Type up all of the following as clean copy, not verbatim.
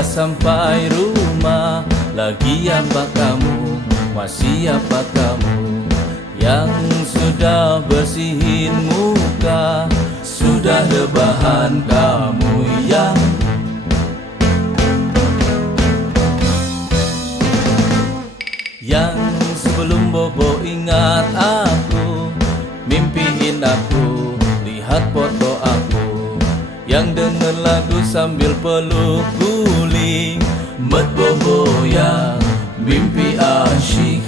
sudah sampai rumah. Lagi apa kamu, masih apa kamu, yang sudah bersihin muka, sudah rebahan kamu yang sebelum bobo ingat aku, mimpiin aku, lihat foto aku, yang denger lagu sambil peluk guling. Met bobo yang mimpi asyik.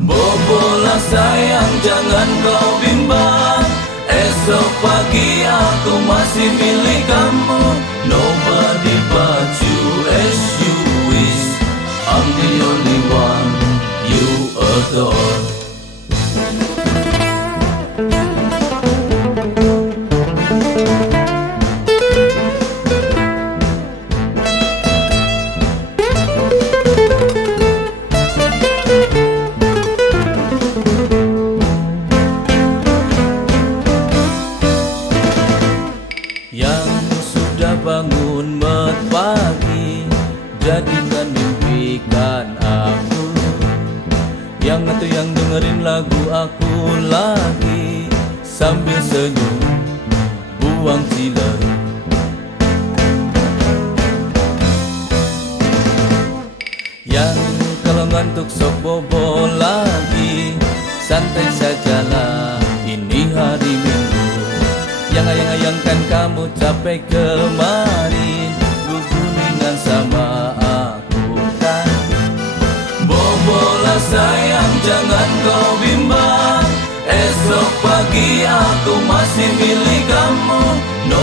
Bobo lah sayang, jangan kau bimbang, esok pagi aku masih milik kamu. Nobody but you as you wish, I'm the only one you adore. Yang sudah bangun met pagi, jadikan mimpikan aku, yang itu yang dengerin lagu aku lagi, sambil senyum buang ciler. Yang kalau ngantuk sok bobo lagi, santai sajalah ini hari Minggu. Yang ayang-ayangkan kamu capek kemarin, gugulingan sama aku kan. Bobolah sayang, jangan kau bimbang, esok pagi aku masih milik kamu. No